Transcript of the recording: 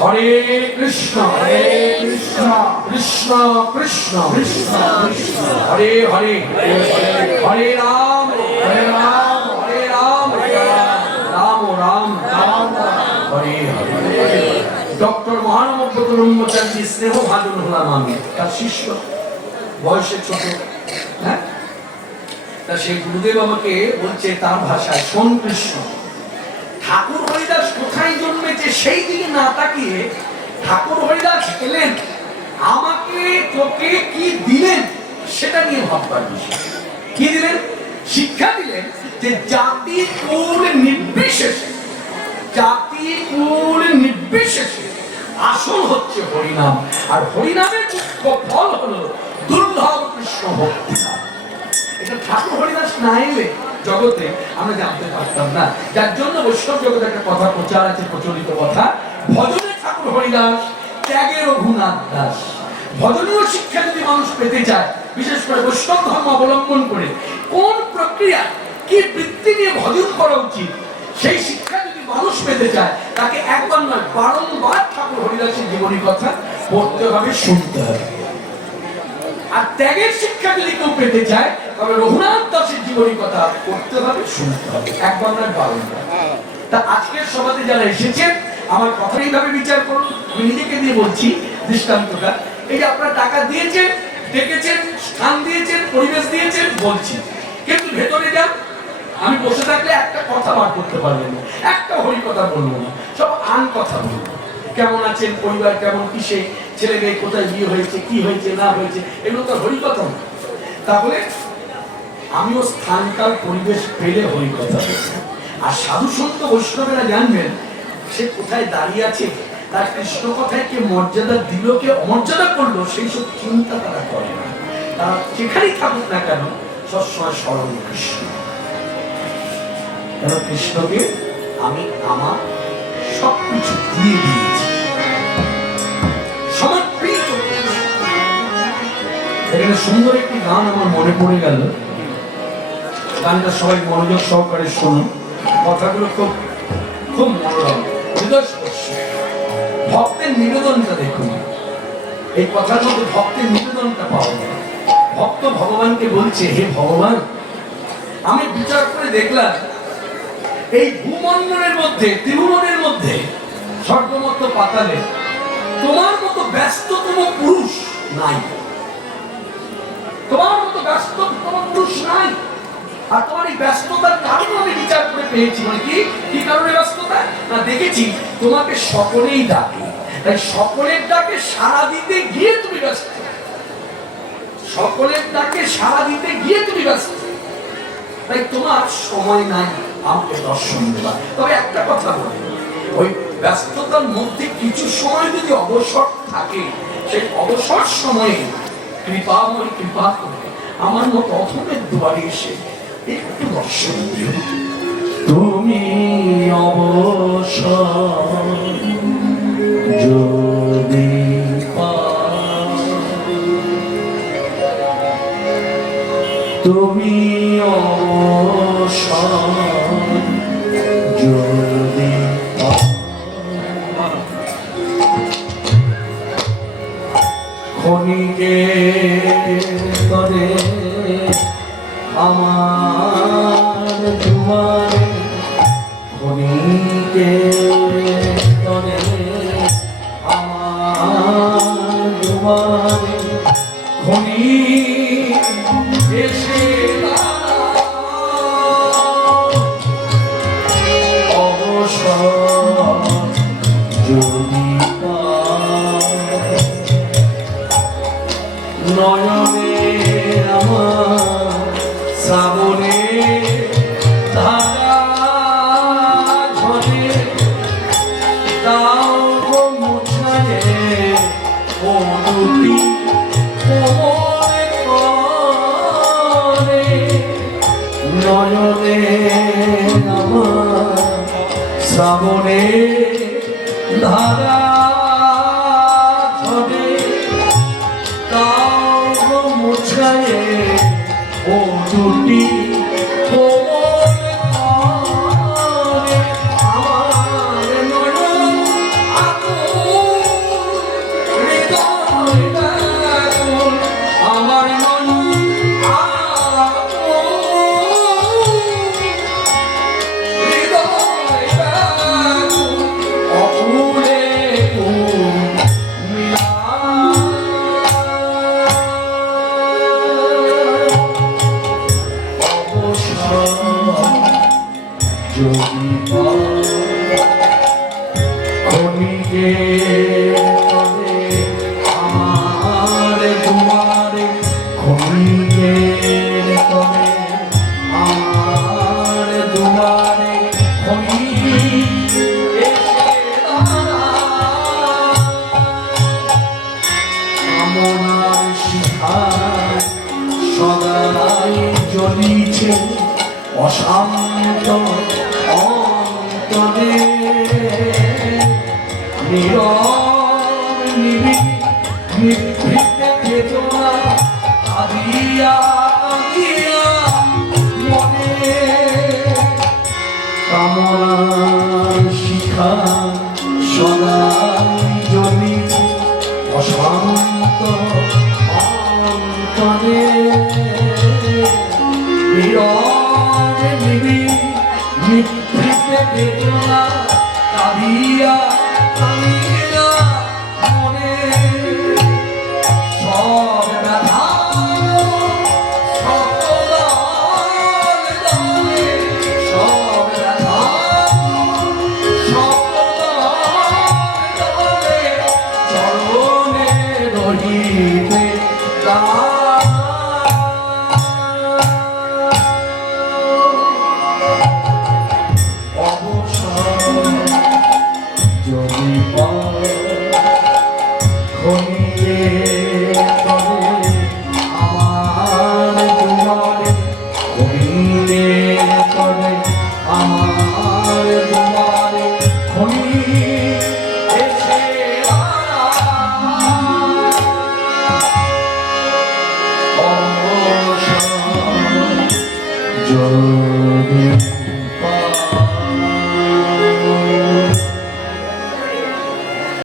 হরে কৃষ্ণ হরে কৃষ্ণ কৃষ্ণ কৃষ্ণ কৃষ্ণ কৃষ্ণ হরে হরে হরে রাম হরে রাম হরে Ram Ram Ram Ram Hare Hare. Doctor মহানব ব্রহ্মচারী স্নেহ ভাজন হলাম আমি, তার শিষ্য, বয়সে ছোট। হ্যাঁ, তা সেই গুরুদেব আমাকে বলছে তার ভাষায়, শোন কৃষ্ণ, ঠাকুর হরিদাস কোথায় জন্মেছে সেই দিকে না তাকিয়ে ঠাকুর হরিদাস এলেন, আমাকে তোকে কি দিলেন সেটা নিয়ে ভাববার বিষয়। কি দিলেন? শিক্ষা দিলেন যে জাতি কুল নির্বিশেষে, জাতি কুল নির্বিশেষে আসল হচ্ছে হরিনাম, আর হরিনামের মুখ্য ফল হলো দুর্লভ কৃষ্ণ ভক্তি। এটা ঠাকুর হরিদাস না এলে জগতে আমরা জানতে পারতাম না। যার জন্য বৈষ্ণব জগতে একটা কথা প্রচার আছে, প্রচলিত কথা, ভজনে ঠাকুর হরিদাস, ত্যাগে রঘুনাথ দাস। ভজনীয় শিক্ষা যদি মানুষ পেতে চায়, বিশেষ করে বৈষ্ণব ধর্ম অবলম্বন করে কোন প্রক্রিয়া, কি বৃত্তি নিয়ে ভজন করা উচিত, সেই শিক্ষা যদি মানুষ পেতে চায়, তাকে একবার নয় বারংবার ঠাকুর হরিদাসের জীবনী কথা পড়তে হবে, শুনতে হবে। আর ত্যাগের শিক্ষা যদি কেউ পেতে চায়, তবে রঘুনাথ দাসের জীবনী কথা পড়তে হবে, শুনতে হবে, একবার নয় বারংবার। তা আজকের সভাতে যারা এসেছেন, আমার কথা এইভাবে বিচার করুন। আমি নিজেকে দিয়ে বলছি দৃষ্টান্তটা, এই যে আপনারা টাকা দিয়েছেন, ডেকেছেন, স্থান দিয়েছেন, পরিবেশ দিয়েছেন, বলছি, কিন্তু ভেতরে যান, আমি বসে থাকলে একটা কথা বার করতে পারবেন না, একটা হরি কথা বলবো না, সব আন কথা বলবো। কেমন আছেন, পরিবার কেমন, কিসে, ছেলে মেয়ে কোথায় বিয়ে হয়েছে, কি হয়েছে না হয়েছে, এগুলো তো হরি কথা না। তাহলে আমিও স্থানকাল পরিবেশ পেলে হরি কথা বলবো। আর সাধু সন্ত বৈষ্ণবেরা জানবেন সে কোথায় দাঁড়িয়ে আছে, তার কৃষ্ণ কথায় কে মর্যাদা দিল, কে অমর্যাদা করলো, সেই সব চিন্তা তারা করে না। তারা যেখানেই থাকুক না কেন সবসময় স্মরণ কৃষ্ণ। কেন কৃষ্ণকে আমি আমার সবকিছু দিয়ে দিয়েছি, সমর্পিত। এখানে সুন্দর একটি গান আমার মনে পড়ে গেল, গানটা সবাই মনোযোগ সহকারে শুনুন, কথাগুলো খুব খুব মনোরম, হৃদয়স্পর্শী। ভক্তের নিবেদনটা দেখুন, এই কথার মধ্যে ভক্তের নিবেদনটা পাওয়া যায়। ভক্ত ভগবানকে বলছে, হে ভগবান, আমি বিচার করে দেখলাম এই ভূমণ্ডলের মধ্যে, ত্রিভুবনের মধ্যে, স্বর্গমত্ত পাতালে তোমার মতো ব্যস্ততম পুরুষ নাই, তোমার মতো ব্যস্ততম পুরুষ নাই। আর তোমার এই ব্যস্ততার কারণ আমি বিচার করে পেয়েছি। মানে কি কারণে ব্যস্ততা? না, দেখেছি তোমাকে সকলেই ডাকে, তাই সকলের ডাকে সাড়া দিতে গিয়ে তুমি ব্যস্ত, সকলের ডাকে সাড়া দিতে গিয়ে তুমি ব্যস্ত, তাই তোমার সময় নাই আমাকে দর্শন দেওয়া। তবে একটা কথা বলি, ওই ব্যস্ততার মধ্যে কিছু সময় যদি অবসর থাকে, সেই অবসর সময়ে কৃপাময় কৃপা করে আমার মতো অথমের দুয়ারে এসে একটু দর্শন দিও। তুমি অবসর যদি পাও, তুমি অবসর যদি পাও, ক্ষণিকে করে আমার দুয়ারে, ক্ষণিকে করে আমার দুয়ারে, ক্ষণিক এসে অবসর যদি নয়নে আমার শ্রাবণে ধারা ঝরে, তাও গো মুছায়ে ও দুটি কোমরে করে, নয়নে আমার শ্রাবণে ধারা ঝরে, তাও গো মুছায়ে ও দুটি কোমরে করে, আমার নয়ন এসে দাঁড়ায়। কামনার শিখায় সদাই জ্বলিছে অশান্ত অন্তরে, নীরব নিভৃত বেদনা কাঁদিয়া কাঁদিয়া মনে। কামনার শিখা সদাই জ্বলিছে অশান্ত অন্তরে, নীরবে নিভৃত বেদনা কাঁদিয়া কাঁদিয়া মনে। সব ব্যথা সকল দলে, সব ব্যথা সকল দলে চরণে রহিতে অবসর যদি খনিয়ে তবে আমার দুয়ারে, খনিয়ে তবে আমার দুয়ারে, খনি এসে অবসর যদি